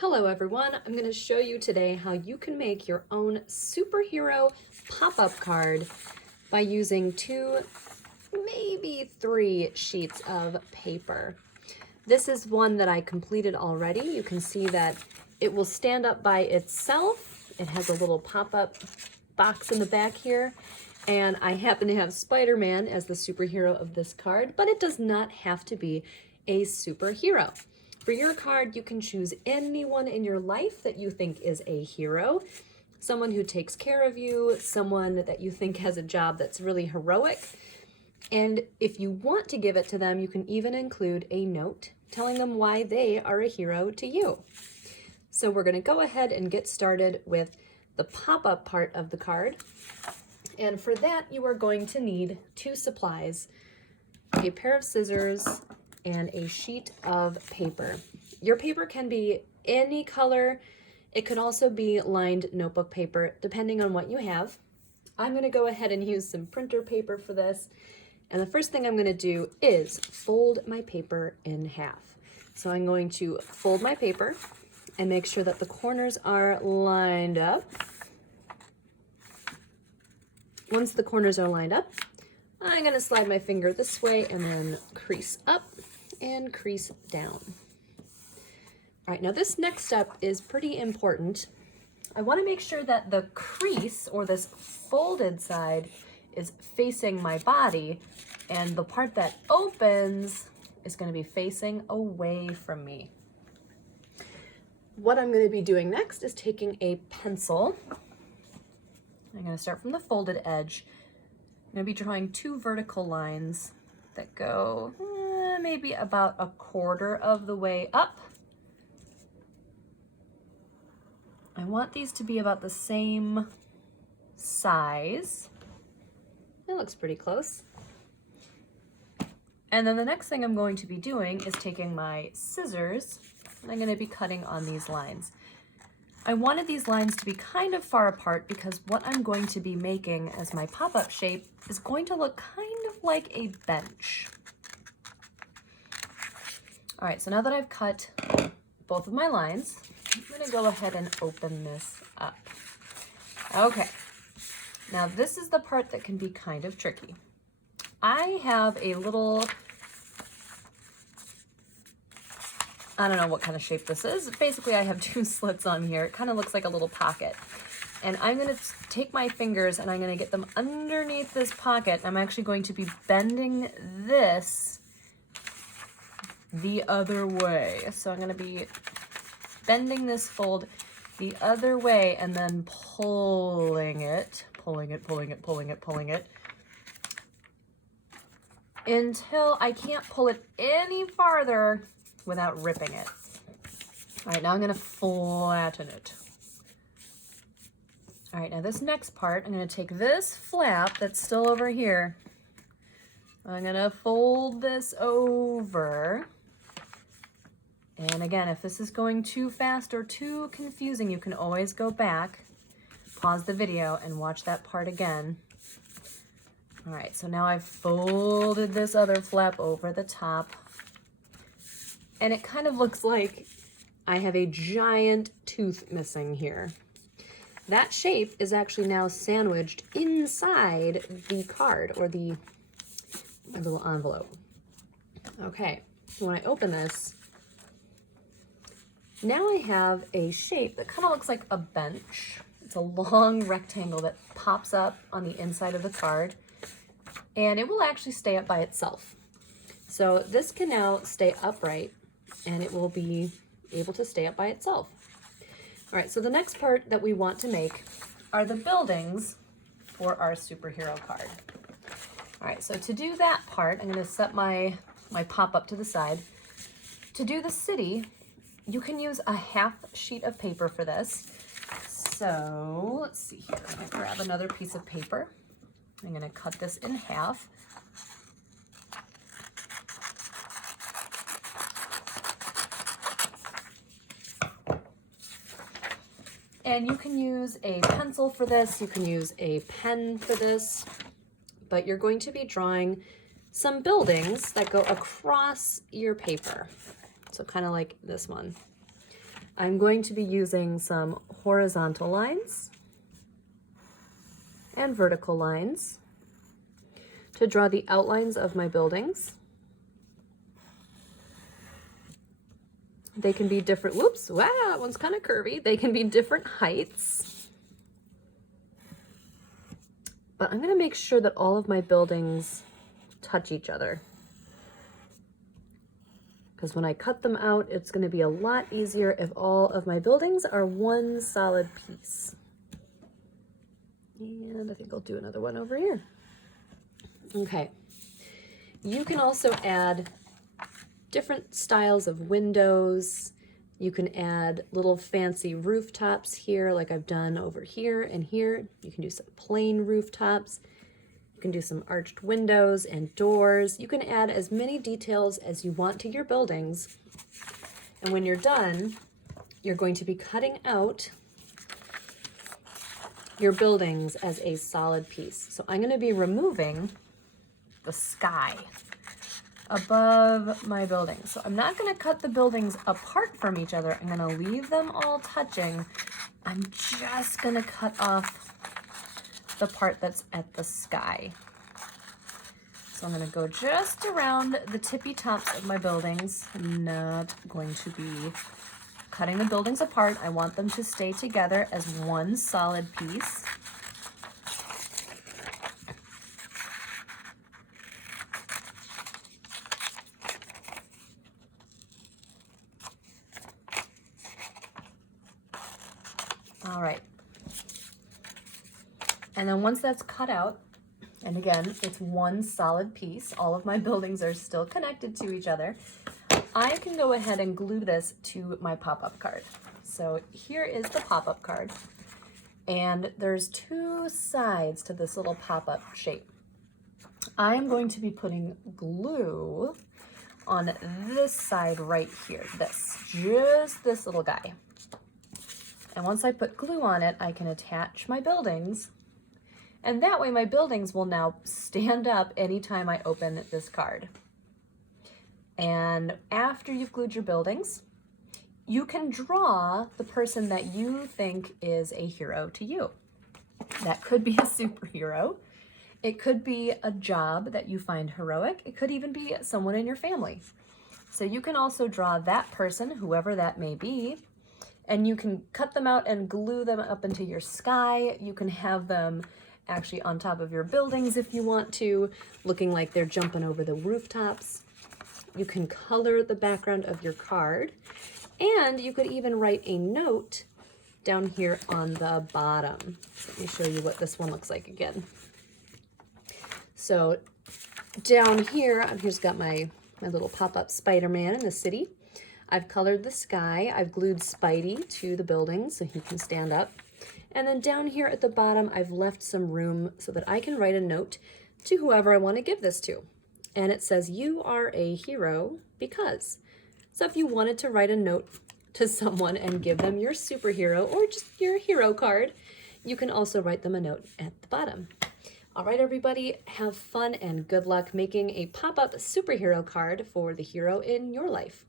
Hello everyone, I'm going to show you today how you can make your own superhero pop-up card by using 2, maybe 3 sheets of paper. This is one that I completed already. You can see that it will stand up by itself. It has a little pop-up box in the back here, and I happen to have Spider-Man as the superhero of this card, but it does not have to be a superhero. For your card, you can choose anyone in your life that you think is a hero, someone who takes care of you, someone that you think has a job that's really heroic. And if you want to give it to them, you can even include a note telling them why they are a hero to you. So we're going to go ahead and get started with the pop-up part of the card. And for that, you are going to need 2 supplies, a pair of scissors, and a sheet of paper. Your paper can be any color. It could also be lined notebook paper, depending on what you have. I'm going to go ahead and use some printer paper for this. And the first thing I'm going to do is fold my paper in half. So I'm going to fold my paper and make sure that the corners are lined up. Once the corners are lined up, I'm going to slide my finger this way and then crease up and crease down. All right, now this next step is pretty important. I want to make sure that the crease, or this folded side, is facing my body, and the part that opens is going to be facing away from me. What I'm going to be doing next is taking a pencil. I'm going to start from the folded edge. I'm going to be drawing 2 vertical lines that go maybe about 1/4 of the way up. I want these to be about the same size. It looks pretty close. And then the next thing I'm going to be doing is taking my scissors, and I'm going to be cutting on these lines. I wanted these lines to be kind of far apart because what I'm going to be making as my pop-up shape is going to look kind of like a bench. All right, so now that I've cut both of my lines, I'm going to go ahead and open this up. Okay, now this is the part that can be kind of tricky. I have a little, I don't know what kind of shape this is. Basically, I have 2 slits on here. It kind of looks like a little pocket. And I'm going to take my fingers and I'm going to get them underneath this pocket. I'm actually going to be bending this the other way. So I'm going to be bending this fold the other way and then pulling it until I can't pull it any farther without ripping it. All right, now I'm going to flatten it. All right, now this next part, I'm going to take this flap that's still over here. I'm going to fold this over. And again, if this is going too fast or too confusing, you can always go back, pause the video, and watch that part again. All right, so now I've folded this other flap over the top. And it kind of looks like I have a giant tooth missing here. That shape is actually now sandwiched inside the card, or my little envelope. Okay, so when I open this, now I have a shape that kind of looks like a bench. It's a long rectangle that pops up on the inside of the card, and it will actually stay up by itself. So this can now stay upright, and it will be able to stay up by itself. All right, so the next part that we want to make are the buildings for our superhero card. All right, so to do that part, I'm going to set my pop-up to the side. To do the city, you can use a 1/2 sheet of paper for this. So let's see here. I'm going to grab another piece of paper. I'm going to cut this in half. And you can use a pencil for this, you can use a pen for this, but you're going to be drawing some buildings that go across your paper. So kind of like this one. I'm going to be using some horizontal lines and vertical lines to draw the outlines of my buildings. They can be different, whoops, wow, that one's kind of curvy. They can be different heights. But I'm gonna make sure that all of my buildings touch each other, because when I cut them out, it's gonna be a lot easier if all of my buildings are one solid piece. And I think I'll do another one over here. Okay, you can also add different styles of windows. You can add little fancy rooftops here, like I've done over here and here. You can do some plain rooftops. You can do some arched windows and doors. You can add as many details as you want to your buildings. And when you're done, you're going to be cutting out your buildings as a solid piece. So I'm going to be removing the sky above my buildings. So I'm not going to cut the buildings apart from each other. I'm going to leave them all touching. I'm just going to cut off the part that's at the sky. So I'm going to go just around the tippy tops of my buildings. I'm not going to be cutting the buildings apart. I want them to stay together as one solid piece. All right. And then once that's cut out, and again, it's one solid piece, all of my buildings are still connected to each other, I can go ahead and glue this to my pop-up card. So here is the pop-up card, and there's two sides to this little pop-up shape. I'm going to be putting glue on this side right here, just this little guy. And once I put glue on it, I can attach my buildings, and that way my buildings will now stand up anytime I open this card. And after you've glued your buildings, you can draw the person that you think is a hero to you. That could be a superhero. It could be a job that you find heroic. It could even be someone in your family. So you can also draw that person, whoever that may be, and you can cut them out and glue them up into your sky. You can have them actually on top of your buildings if you want to, looking like they're jumping over the rooftops. You can color the background of your card, and you could even write a note down here on the bottom. Let me show you what this one looks like again. So down here, here's got my little pop-up Spider-Man in the city. I've colored the sky. I've glued Spidey to the building so he can stand up. And then down here at the bottom, I've left some room so that I can write a note to whoever I want to give this to. And it says, "You are a hero because." So if you wanted to write a note to someone and give them your superhero or just your hero card, you can also write them a note at the bottom. All right, everybody, have fun and good luck making a pop-up superhero card for the hero in your life.